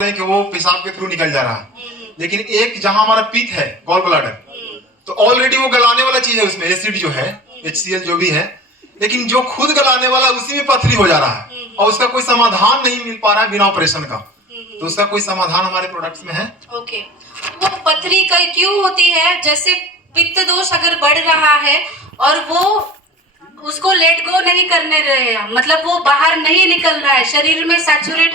है कि वो पेशाब के थ्रू निकल जा रहा है, लेकिन एक जहां हमारा पित्त है गॉल ब्लैडर, तो ऑलरेडी वो गलाने वाला चीज है, उसमें एसिड जो है HCl जो भी है, लेकिन जो खुद गलाने वाला उसी में पथरी हो जा रहा है और उसका कोई समाधान नहीं मिल पा रहा है बिना ऑपरेशन का। तो उसका कोई समाधान हमारे प्रोडक्ट्स में है। ओके, वो पथरी क्यों होती है? जैसे पित्त दोष अगर बढ़ रहा है और वो उसको लेट गो नहीं करने रहे हैं, मतलब वो बाहर नहीं निकल रहा है, शरीर में सैचुरेट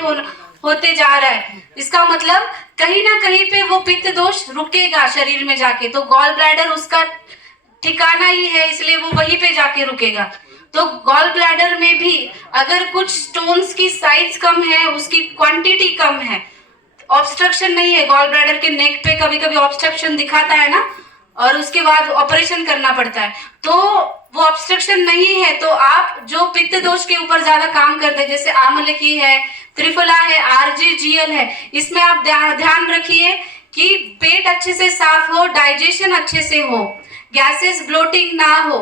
होते जा रहा है, इसका मतलब कहीं ना कहीं पे वो पित्त दोष रुकेगा शरीर में जाके। तो गॉल ब्लैडर उसका ठिकाना ही है, इसलिए वो वहीं पे जाके रुकेगा। तो गॉल ब्लैडर में भी अगर कुछ स्टोन्स की साइज कम है, उसकी क्वांटिटी कम है, ऑब्स्ट्रक्शन नहीं है, गॉल ब्लैडर के नेक पे कभी कभी ऑब्स्ट्रक्शन दिखाता है ना, और उसके बाद ऑपरेशन करना पड़ता है, तो वो ऑब्स्ट्रक्शन नहीं है, तो आप जो पित्त दोष के ऊपर ज्यादा काम करते हैं, जैसे आमलकी है, त्रिफला है, RGGL है, इसमें आप ध्यान रखिए कि पेट अच्छे से साफ हो, डाइजेशन अच्छे से हो, गैसेस ब्लोटिंग ना हो।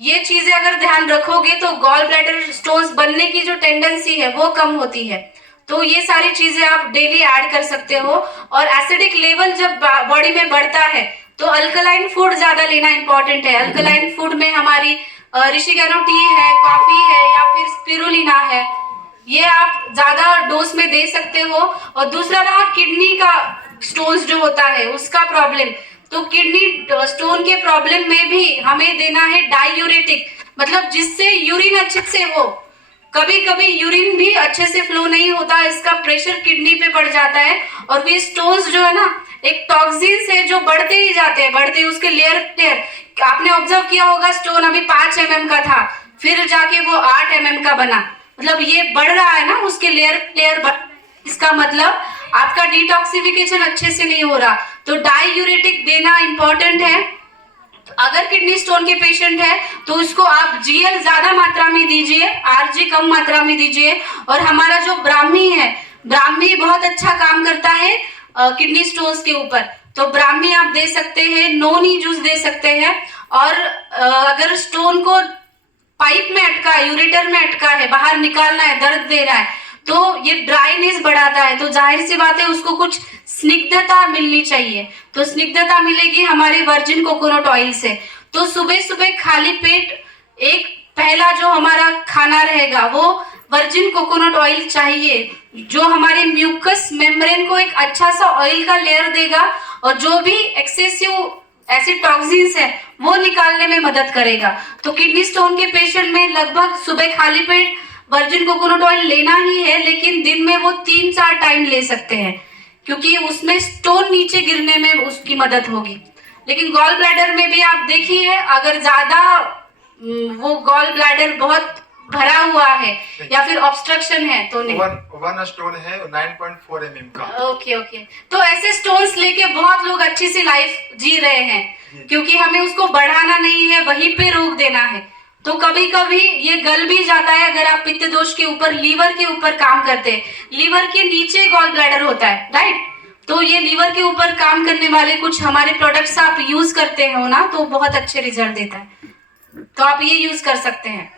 ये चीजें अगर ध्यान रखोगे तो गॉल ब्लैडर स्टोन्स बनने की जो टेंडेंसी है वो कम होती है। तो ये सारी चीजें आप डेली ऐड कर सकते हो। और एसिडिक लेवल जब बॉडी में बढ़ता है तो अल्कलाइन फूड ज्यादा लेना इंपॉर्टेंट है। अल्कलाइन फूड में हमारी रिशिगेनो टी है, कॉफी है, या फिर स्पिरुलिना है, ये आप ज्यादा डोज में दे सकते हो। और दूसरा रहा किडनी का स्टोन्स जो होता है उसका प्रॉब्लम, तो किडनी स्टोन के प्रॉब्लम में भी हमें देना है डायूरेटिक, मतलब जिससे यूरिन अच्छे से हो। कभी कभी यूरिन भी अच्छे से फ्लो नहीं होता, इसका प्रेशर किडनी पे बढ़ जाता है, और वे स्टोन्स जो है ना एक टॉक्सिन्स है जो बढ़ते ही जाते हैं, बढ़ते ही उसके लेयर आपने ऑब्जर्व किया होगा, स्टोन अभी 5 mm का था, फिर जाके वो 8 mm का बना, मतलब ये बढ़ रहा है ना, उसके लेयर इसका मतलब आपका डिटॉक्सिफिकेशन अच्छे से नहीं हो रहा। तो डायूरेटिक देना इंपॉर्टेंट है। अगर किडनी स्टोन के पेशेंट है तो उसको आप GL ज्यादा मात्रा में दीजिए, RG कम मात्रा में दीजिए। और हमारा जो ब्राह्मी है, ब्राह्मी बहुत अच्छा काम करता है किडनी स्टोन्स के ऊपर, तो ब्राह्मी आप दे सकते हैं, नोनी जूस दे सकते हैं। और अगर स्टोन को पाइप में अटका है, यूरेटर में अटका है, बाहर निकालना है, दर्द दे रहा है, तो ये ड्राइनेस बढ़ाता है, तो जाहिर सी बात है उसको कुछ स्निग्धता मिलनी चाहिए। तो स्निग्धता मिलेगी हमारे वर्जिन कोकोनट ऑयल से। तो सुबह सुबह खाली पेट एक पहला जो हमारा खाना रहेगा वो वर्जिन कोकोनट ऑयल चाहिए, जो हमारे म्यूकस मेम्ब्रेन को एक अच्छा सा ऑयल का लेयर देगा और जो भी एक्सेसिव ऐसे टॉक्सिन्स है वो निकालने में मदद करेगा। तो किडनी स्टोन के पेशेंट में लगभग सुबह खाली पेट वर्जिन कोकोनट ऑयल लेना ही है, लेकिन दिन में वो 3-4 टाइम ले सकते हैं, क्योंकि उसमें स्टोन नीचे गिरने में उसकी मदद होगी। लेकिन गॉल ब्लैडर में भी आप देखिए, अगर ज्यादा वो गॉल ब्लैडर बहुत भरा हुआ है या फिर ऑब्स्ट्रक्शन है तो नहीं। वन स्टोन है 9.4 mm का। ओके, तो ऐसे स्टोन्स लेके बहुत लोग अच्छी सी लाइफ जी रहे हैं, क्योंकि हमें उसको बढ़ाना नहीं है, वहीं पे रोक देना है। तो कभी कभी ये गल भी जाता है। अगर आप पित्त दोष के ऊपर, लीवर के ऊपर काम करते हैं, लीवर के नीचे गॉल ब्लैडर होता है, राइट, तो ये लीवर के ऊपर काम करने वाले कुछ हमारे प्रोडक्ट्स आप यूज करते हो ना, तो बहुत अच्छे रिजल्ट देता है, तो आप ये यूज कर सकते हैं।